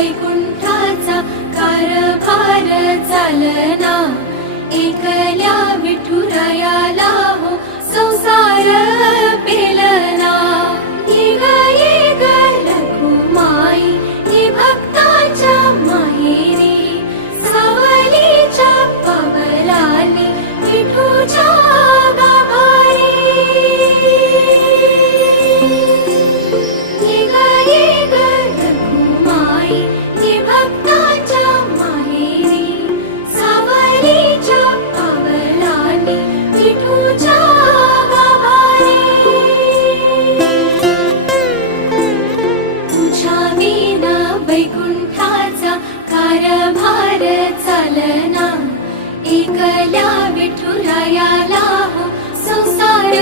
वैकुंठाचा कारभार चालना, एकल्या विठुरायाला हो संसार पेलना। येग येग रखुमाई ही भक्ताच्या माहेरी, सावलीच्या पावलांनी विठूच्या गाभारी। येग येग रखुमाई ही भक्ताच्या माहेरी, सावलीच्या पावलांनी विठूच्या गाभारी। तुझ्या विना वैकुंठाचा कारभार चालना, एकल्या विठुरायाला हो संसार